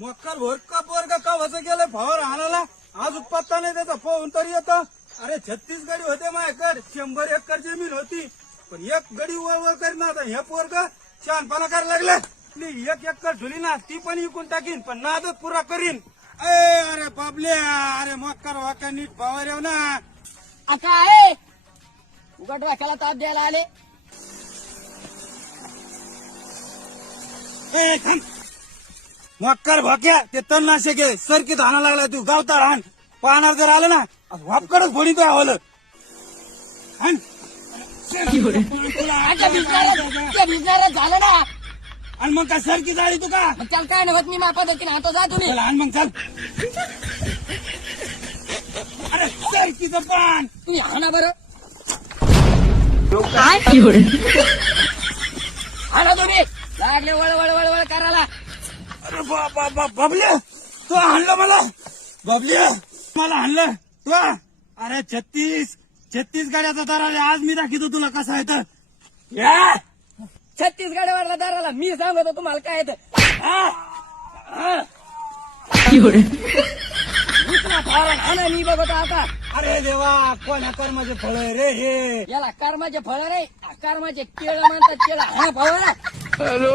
मक्कल भोरका पोरगा कवाचं गेलं फवार आणायला आज पत्ता नाही त्याचा पाहून तरी येतं. अरे 36 गडी होते माझ्याकडे 100 एकर जमीन होती पण एक गडी वळवळ करीना. आता हे पोरगा शहाणपणा करायला लागला. एक एकर झुली ना ती पण विकून टाकीन पण नादच पुरा करीन. अरे बाबले अरे मक्कर वाका नीट फवार येऊ ना. आता आहे उघड वाक्याला ताप द्यायला आले. थांब मक्कर भाक्या ते तणनाशक आहे सरकीत हाणा लागला. तू गावता राहण पाहणार जर आलं ना वापकडच फोडी तो आवलं. भिजणारच झालं ना. आणि मग काय सरकी जाळी तू का मग त्याला काय नव्हत मी माझ्या पद्धतीने हातो जा तुम्ही. आणि मग चाल. अरे सरकीचं पान तुम्ही हाना बरं हाना तुम्ही लागले वळ वळ वळ वळ करायला. अरे बाबल्या तो हाणलं मला. बाबल्या मला हाणलं तो. अरे 36 गाड्याचा दर आले आज मी दाखवतो तुला कसा आहे तर. 36 गाड्यावरला दाराला मी सांगतो तुम्हाला काय येतं. हाना मी बघतो आता. अरे देवा कोण्या कर्माचे फळ रे हे. याला कर्माचे फळ नाही कर्माचे केळं म्हणतात. केळं हा फळ. हॅलो